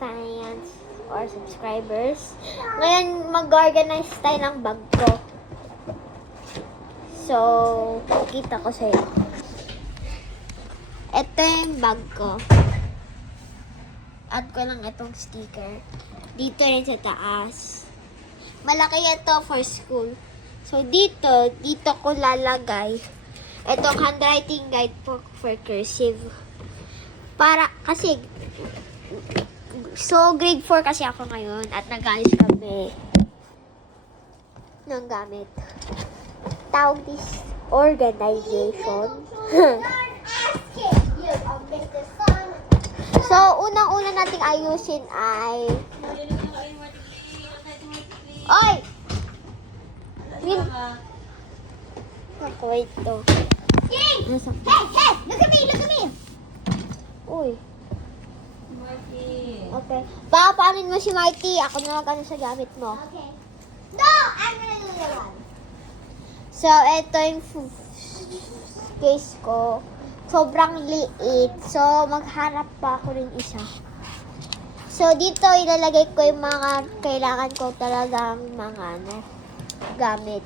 fans or subscribers. Ngayon, mag-organize tayo ng bag ko. So, pakita ko sa'yo. Ito yung bag ko. Add ko lang itong sticker. Dito rin sa taas. Malaki ito for school. So, dito ko lalagay itong handwriting guide for cursive. Kasi, so grade 4 kasi ako ngayon at nag-alis kami ng gamit. Tawag this organization. So, unang-una nating ayusin ay... Oy! Ako, ito. Hey! Hey! Look at me! Look at me! Uy. Marty. Okay. Papanin mo si Marty. Ako na mag-ano sa gamit mo. Okay. No! I'm gonna do the one. So, ito yung case ko. Sobrang liit. So, maghanap pa ako rin isa. So, dito ilalagay ko yung mga kailangan ko talagang mga gamit.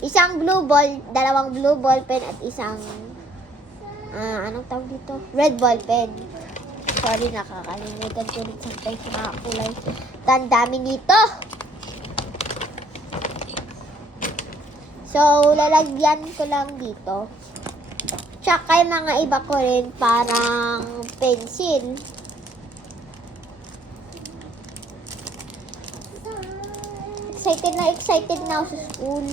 Isang blue ball, dalawang blue ball pen at isang anong tawag dito? Red ball pen. Sorry, nakakalimutan ko rin sometimes yung mga kulay. Tandami nito. So, lalagyan ko lang dito. Tsaka yung mga iba ko rin parang pencil. Excited na ako sa school.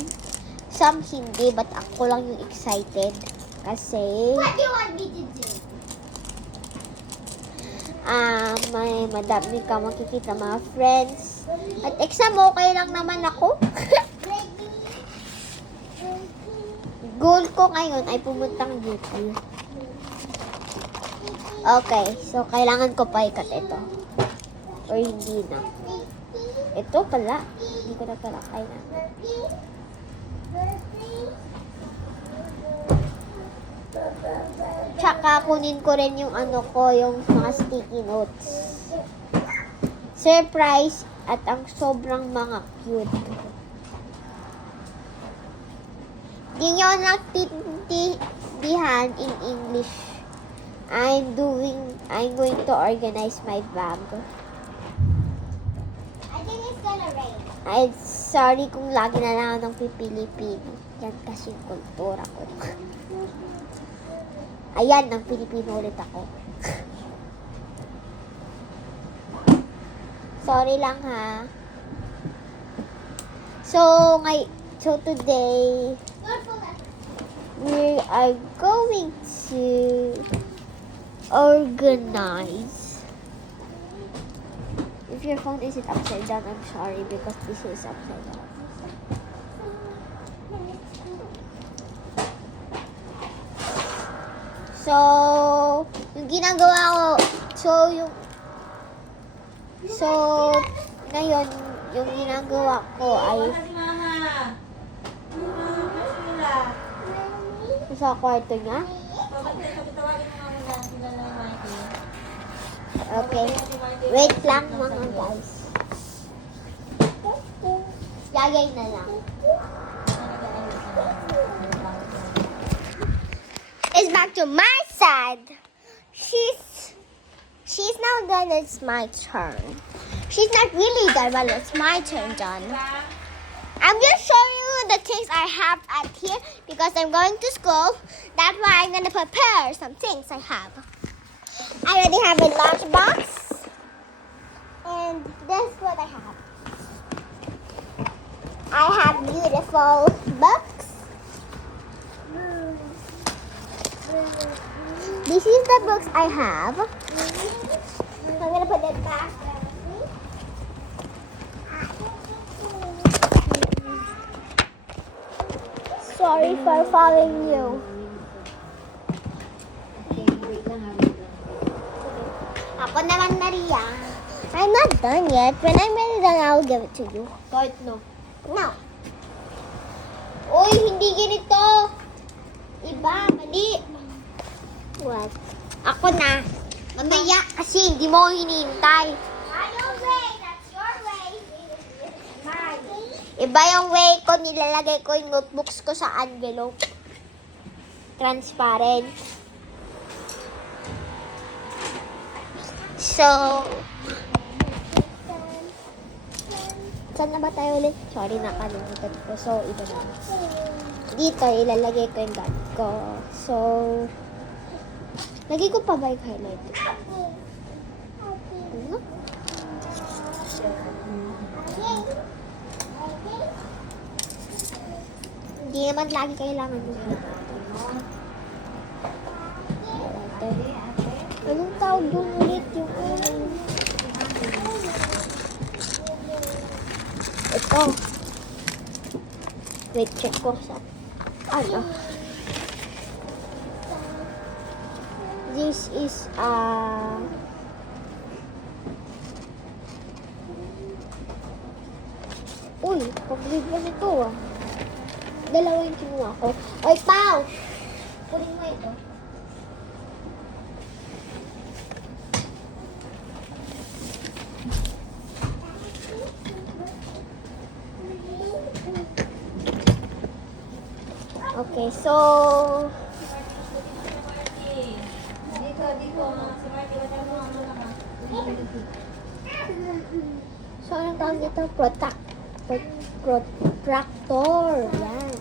Some hindi, but ako lang yung excited. Kasi, What do you want me to do? may madami ka makikita mga friends. At exam, okay lang naman ako. Goal ko ngayon ay pumuntang UP. Okay, so kailangan ko pa ikat ito. Or hindi na. Ito pala. Hindi ko na pala kailangan. Tsaka kunin ko rin yung yung mga sticky notes. Surprise at ang sobrang mga cute. Di nyo natintindihan in English. I'm going to organize my bag. I think it's gonna rain. Ay, sorry kung lagi na lang ako ng Pilipino. Yan kasi yung kultura ko. Ayan, ng Pilipino ulit ako. Sorry lang ha. So today, we are going to organize. If your phone isn't upside down, I'm sorry because this is upside down. So, yung ginagawa ko, ngayon, yung ginagawa ko ay sa kwarto niya. Okay. Wait lang mga guys. Lagay na lang. It's back to my side. She's now done. It's my turn. She's not really done, but it's my turn done. I'm just showing you the things I have at here because I'm going to school. That's why I'm gonna prepare some things I have. I already have a lunchbox, and this is what I have. I have beautiful books. This is the books I have. I'm gonna put it back. Sorry for following you. Ako naman, Maria. I'm not done yet. When I'm ready done, I'll give it to you. Kahit no. No. Uy, hindi ganito. Iba, mali. What? Ako na. Mamaya kasi hindi mo ako hinihintay. Your way. That's your way. Mine. Iba yung way ko, nilalagay ko yung notebooks ko sa envelope. Transparent. So, saan na ba tayo ulit? Sorry, nakalimutan ko. So, iba na. Dito, ilalagay ko yung gamit ko. So, lagay ko pa ba yung highlighter? Ano? Hindi naman lagi kailangan yung highlighter. Anong tawag doon ulit yung ito. Wait, check ko sa ano. This is uy, pag-read ba nito ah? Dalawa yung kinuha ko. Oy, Pao! Kunin mo ito. Okay, so Dito. Si Marky, wala mo ano naman. so anong tawag dito? Protractor. Yan.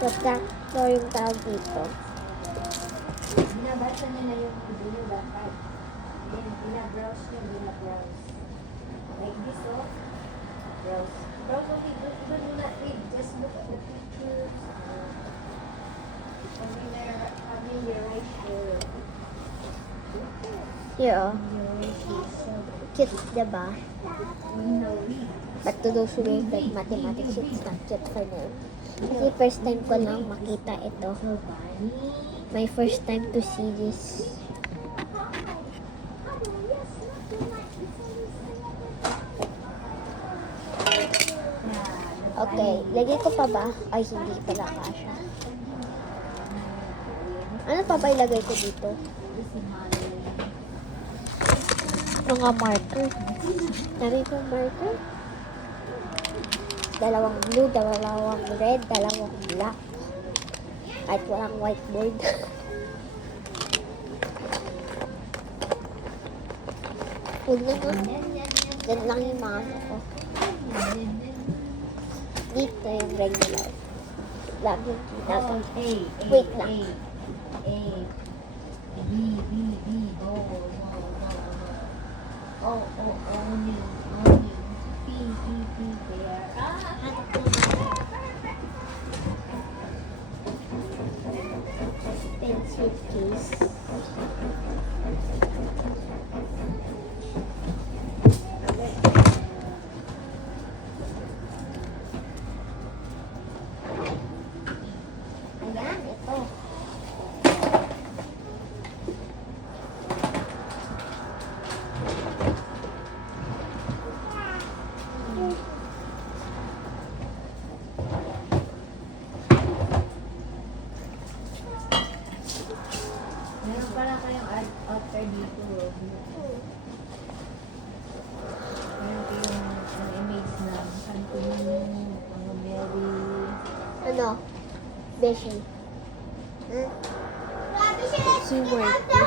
Protractor yung tawag dito. Binabasa nila yung video dapat. Then, binabrowse nyo, binabrowse. Like this, oh. Browse. Browse, okay. Do not read. Just look at the pictures. Familiar right here. Here, oh. Your race. Cute, diba? No, read. But to those who like mathematics, it's not cute for them. Kasi first time ko lang makita ito. So funny. My first time to see this. Okay, lagay ko pa ba? Ay, hindi pala kasha. Ano pa ba ilagay ko dito? Mga marker. Dami kong marker. Dalawang blue, dalawang red, dalawang black. At walang whiteboard. Huwag na nga. Yan lang yung mga ano ko. Dito yung regular. Lang yung ginagawa. Wait lang. A, B, O, only, P, there. Pencil case. Ayan, ito. Meron pala kayong outer dito. Meron kayong ang image na Anthony, mga Mary. Ano? Beshi. Hmm? Keyword. The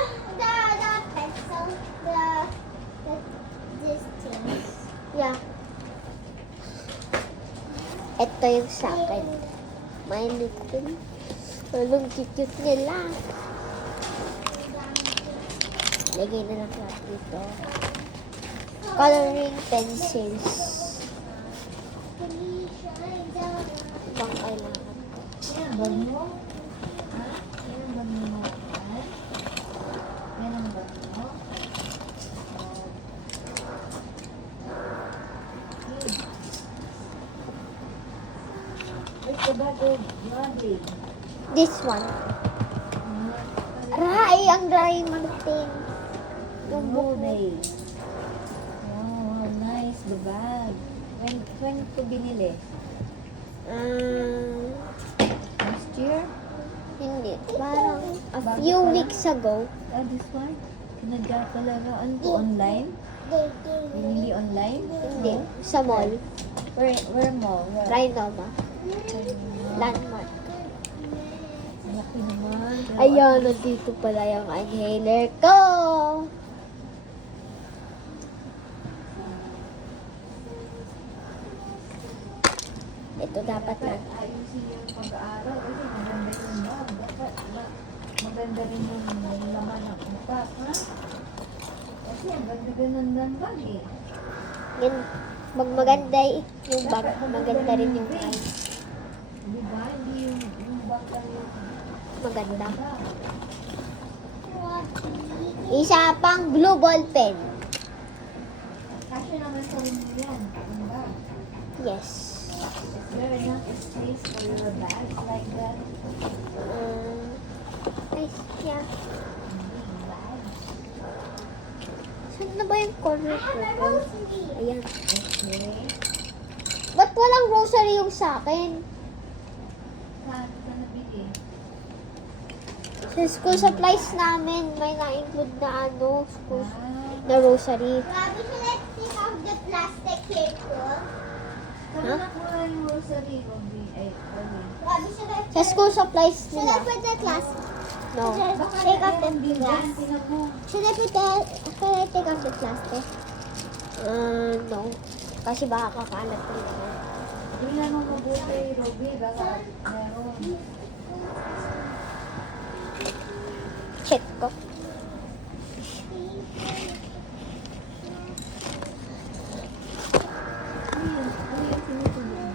pencil, these things. Yeah. Ito yung sa akin. My little. Tulong cute nila. Lagay na lang lahat dito. Coloring pencils. Ibang kailangan ko. Yan, bag mo? Ha? Yan ang bag mo? Ha? Yan ang bag mo? Where's the bag of Bradley? This one. Aray, ang dry Martin. Yung book na Booday. Oh, nice. The bag. When ko binili? Last year? Hindi. Parang a Bago few pa lang? weeks ago. Oh, this one? Sinadya talaga. Ano to? Online? Hindi online? Hindi. Sa mall. Where mall? Where? Trinoma. Landmark. Laki naman. Pero Ayan, nandito pala yung inhaler ko. Ito dapat lang. ayusin yung pag-aaral kasi maganda yung bag. Dapat maganda rin yung laman ng utak, ha? Kasi ang ganda-ganda ng bag eh. Yan, maganda yung bag, maganda rin yung eyes. Di ba? Hindi yung bag lang yung Maganda. bag. Isa pang blue ball pen. Kasi naman sa rin mo yan. Ang bag. Yes. Is there enough space for your bag like that? Nice, yeah. Big bag. Saan na ba yung corner ko? Ayan. Okay. Ba't walang grocery yung sa akin? Saan ka nabili? Sa school supplies namin, may na-include na school Ah. na grocery. Bobby, should I take off the plastic here too? Saan Huh? mo nakuha yung rosary, Robby? Ay, Robby. Bobby, should I Sa school supplies should I nila. put the plastic? No. Baka Take off the meron din dyan, glass. tinan mo. Should I put the? Can I take off the plastic? No. Kasi baka kakalat rin naman. Tingnan mo mabuti, Robby. Baka meron. Check ko. Ano yung sinusunod?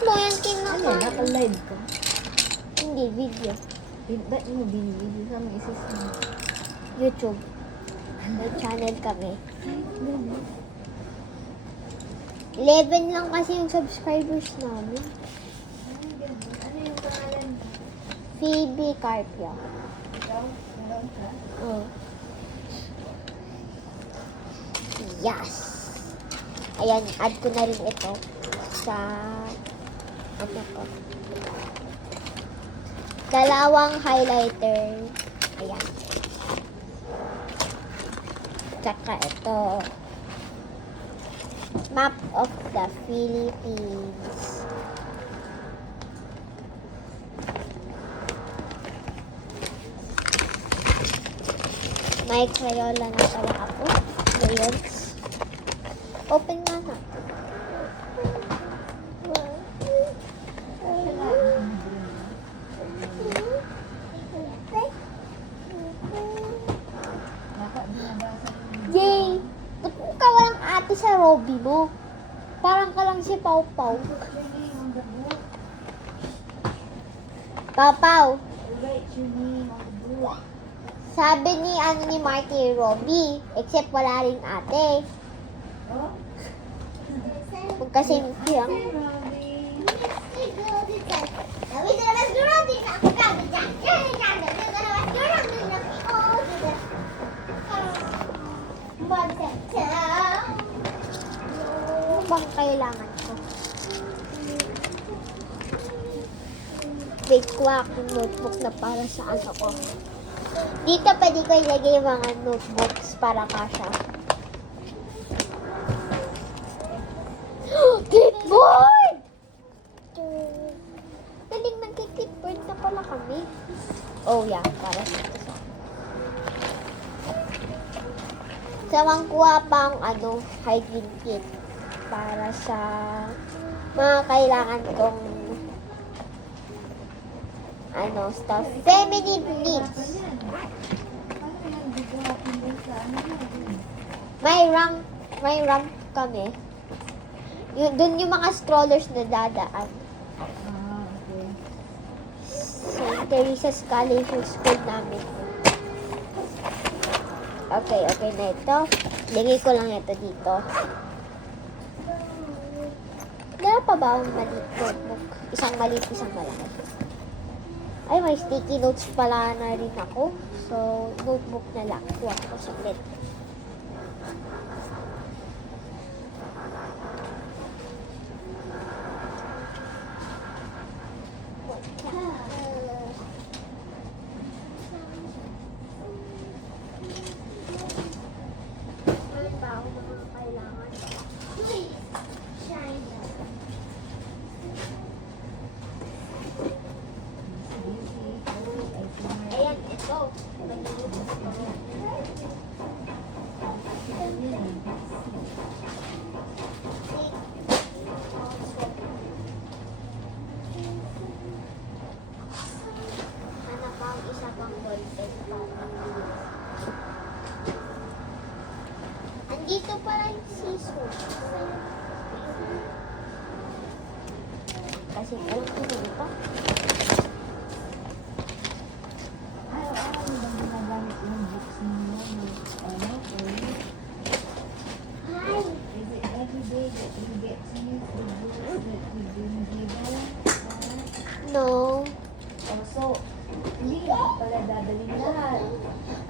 Mo yan Ano, kinakain. naka-live ka? Hindi, video. Ba't mo binibili sa mga isis mo? YouTube. May channel kami. 11 lang kasi yung subscribers namin. Ano yung pangalan mo? Phoebe Carpio. Ikaw? Meron ka? Oh. Yes. Ayan, add ko na rin ito sa ano ko. Dalawang highlighter. Ayan. Tsaka ito. Map of the Philippines. May Crayola na pala ako. Crayons. Open nga na. Baka binabasa mo. Yay! Ba't mo ka walang ate sa Robby mo? Parang ka lang si Pau Pau. Your name on the book. Pau Pau. Write your name on the book. Sabi ni Marty Robby, except wala ring ate. Oh? Magkasing siyang. Robby. Ano bang kailangan ko? Wait, kuha akong notebook na para sa ano ko. Dito pwede ko ilagay yung mga notebooks para kasha. Clipboard! Galing nag-clipboard na pala kami. Oh yeah, para sa ito. Sawang kuha pang hygiene kit para sa mga kailangan kong stuff. Feminine needs. Paano yan? Bigyan din sa ano yan? May ramp kami. Doon yung mga strollers na dadaan. Ah, okay. St. Teresa's College yung school namin. Okay na ito. Lagay ko lang ito dito. Wala pa ba ang maliit notebook? Isang maliit, isang malaki. Ay, may sticky notes pala na rin ako. So, notebook na lang. Kuha ko saglit. Go. Magluluto ka pa. Hanap ang isa pang ballpen para mabilis. Andito pala yung scissors. Kasi alam ko na ito. Araw-araw mo bang ginagamit yung books ninyo? Ano? Hi! Is it every day that you get to use the books that you've been given? No. So, hindi ka pala dadalhin lahat.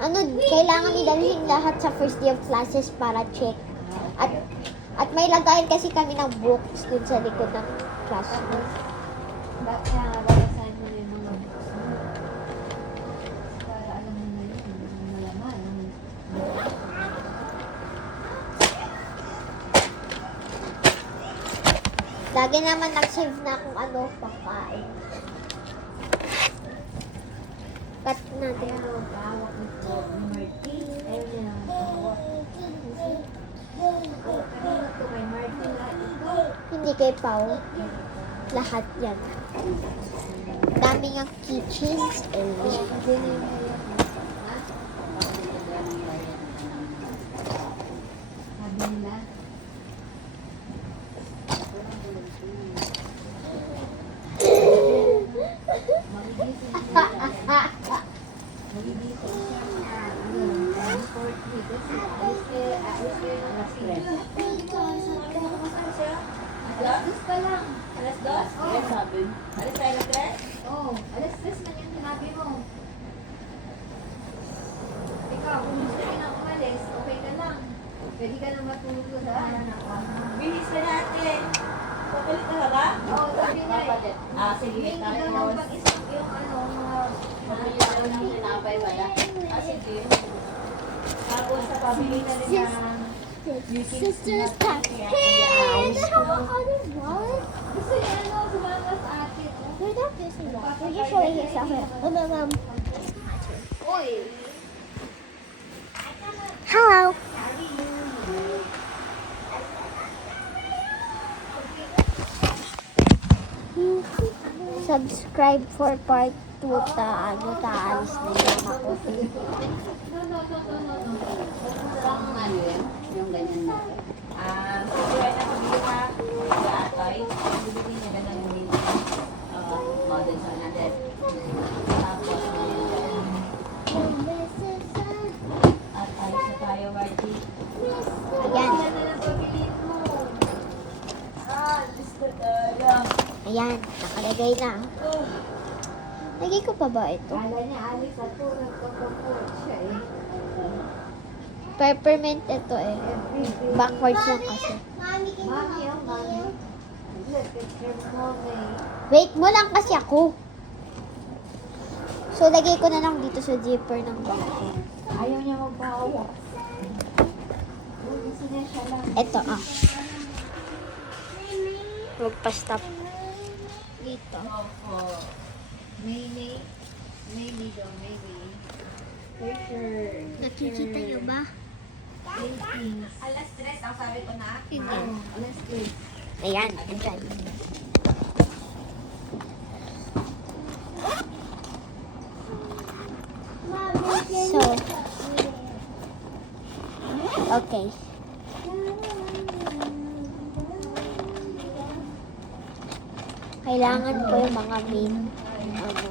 Ano, kailangan idalhin lahat sa first day of classes para check. At may lagayan kasi kami ng books dun sa likod ng classroom. Kaya nga babasahin mo na yung mga books mo. Para alam mo na yun, yung malaman. Lagi naman nag-save na kung ano pagkain. Cut natin. Pero bawak nito, ni Martin, ayun niya lang bawak. Kanina to kay Martin lahat ito. Hindi kay Pao. Lahat yan. Dami nga keychains. Sabi nila, magigising siya. Magigising siya sa 4:30 kasi alis kayo ng alas 3. Alas 2 pa lang. Alas 2? Yes, sabi. Alas tayo alas 3? Oo, alas 3 man yung sinabi mo. Ikaw, kung gusto rin ang umalis, okay ka lang. Pwede ka nang matulog doon. Bihis ka natin. Papalit ka ba? Oo, sabi niya Papalit. Ah, sige. Hindi daw ng Tapos, pag-isip yung mga pabili na lang ng sinapay pala. Ah, sige. Tapos, sa pabili na rin ng Sisters pack. Hey, that's how others work. gusto niya sumama sa atin. We're not using that. We're just showing yourself here. Uy! Hello. Subscribe for part 2 taalis na yung maputi. Ang ano yun? Yung ganyan na. Sige, ay napabili ka. Sa atay. Bibili niya na ng model sa natin. Tapos, atay sa tayo, Marty. Ayan. Yan na lang pabilin mo. Gusto talaga. Ayan. Nakalagay na. Lagay ko pa ba ito? Kala niya alis ako, nagkakapot siya eh. Peppermint ito eh. Everyday. Backwards lang kasi. Mami, oh, mami. Look, picture mo, may. Wait mo lang kasi ako. So, lagay ko na lang dito sa zipper ng bag ko. Ayaw niya magbawa. Gusto niya siya lang. Ito ah. Magpa-stop dito. Maybe daw, maybe. Picture. Nakikita niyo ba? Paintings. Alas 3 ang sabi ko na. Hindi. Alas 3. Ayan. Andyan. So, okay. Kailangan ko yung mga main, ano.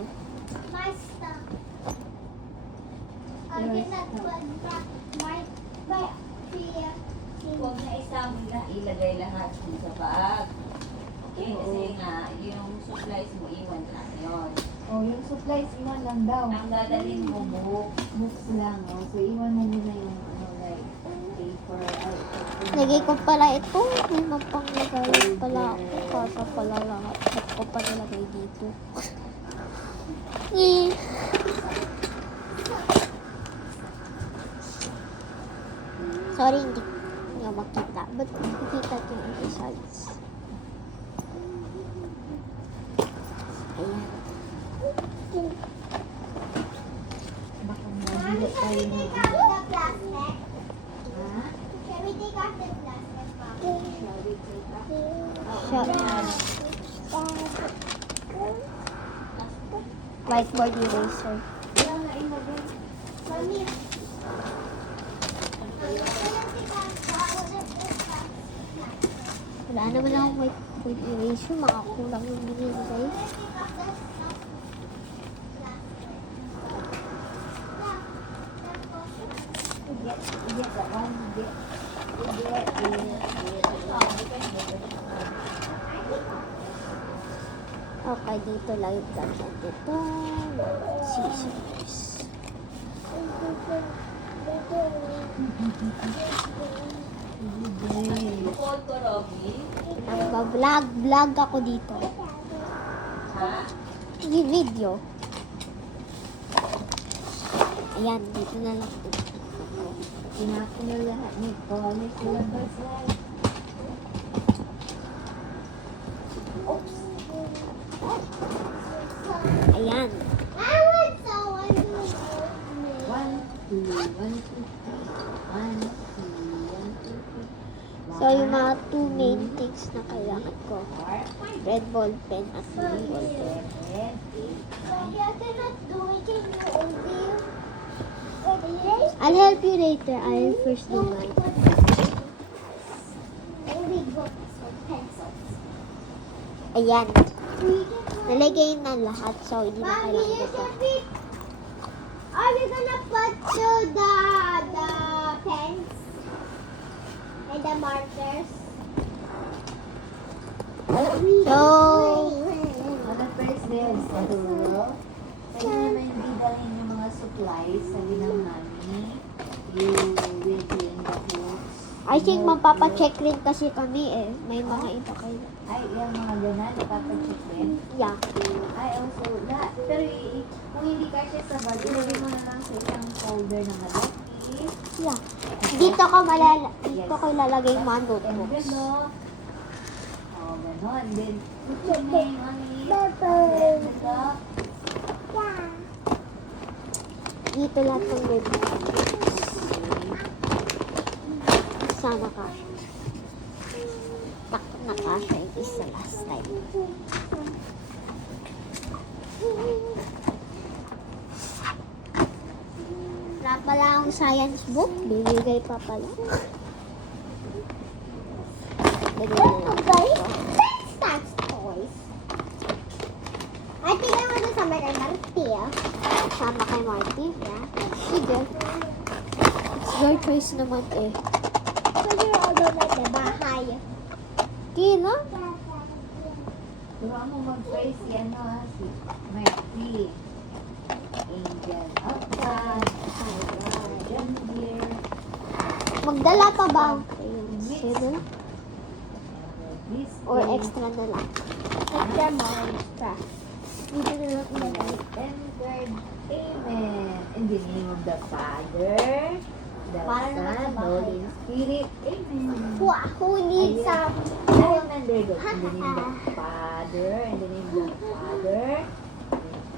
Huwag na isang ilagay lahat sa bag. Okay, kasi nga, yung supplies mo, iwan lang yun. Oh, yung supplies, iwan lang daw. Ang dadalhin mo, book. Books lang. Oh. So, iwan mo muna yung like, paper. Lagay ko pala ito. May mapanglagay pala ako. Kasa pala lahat. Ba't ko pa nilagay dito? Eh. Sorry, hindi nyo makita. Ba't makikita yung results? Ayan. sabihin mo. The plastic. Ha? Can we take off the plastic, Mom? Shall we take up? Shall- Whiteboard eraser. Wala na ilagay. Mommy. Wala naman akong whiteboard eraser. Makakulang yung binibigay. Get that one. Okay, dito lang yung gadget dito. Scissors. Photo, Robby. Nagba-vlog ako dito. Ha? Video. Ayan, dito na lang. Tinapon na lahat ni Polish labas lang. Ayan. I want someone to help me. 1, 2, 1, 2, 1, 2, 1, 2, 3. So, yung mga two main things na kailangan ko. Red ball pen at blue ball pen. Mommy, I cannot do it. Can you only erase? I'll help you later. I'll first do mine. Only books and pencils. Ayan. We can Nalagay na lahat. So, hindi na Mommy, kailangan you dito. should be. Are we gonna put to the pens and the markers? So, Mga first day of school, pwede naman hindi dalhin yung mga supplies, sabi ng mami. You will clean the books. I think mapapacheck rin kasi kami eh. May mga iba kayo. Ay, yung mga ganan, ipapacheck din. Yeah. Ay, also, lahat. Pero kung hindi kasi sa bag, ilagay mo na lang sa isang folder na malaki. Yeah. Dito ko ilalagay yung mga notebooks. Envelope. Oh, ganon. Then, put your name on it. Envelope. Dito lahat ng notebooks. Sana kasha. Takot na kasha yung isa last time. Wala pala akong science book. Bibigay pa pala. Lagyan na lang Okay. ito. That's toys. I think I want to summon a Marty. Sama kay Marty. Yeah. Sige. It's your choice naman eh. So you're all over the bahay. Kina? Turuan mo mag-pray si si Mercy. Angel outside. Just here. Magdala pa ba ang pencil? This Or is extra na lang? Extra more extra. Dito na lang ilagay. entered. Amen. In the name of the Father, the Para naman sa Son, the bahay. Holy Spirit. Amen. Who needs some? Amen. There you go. In the name of the Father, in the name of the Father,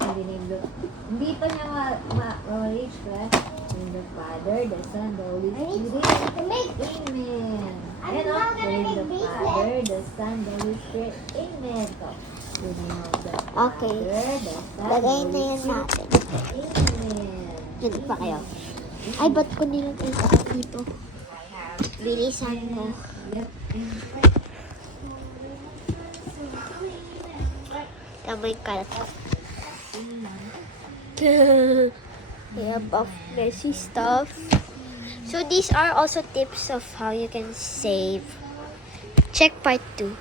in the name of hindi pa niya ma-reach ka. In the Father, the Son, the Holy Spirit. Amen. I'm And not in the gonna name of make the bracelets. Father, the Son, the Holy Spirit. Amen. So, in the name of the Okay. Father, the Son, Lagay the na Holy yan Spirit. natin. Amen. Dito pa kayo. Ay, ba't ko nilagay sa dito? Bilisan mo. Yep. Tamay kalat. We have of messy stuff. So these are also tips of how you can save. Check part 2.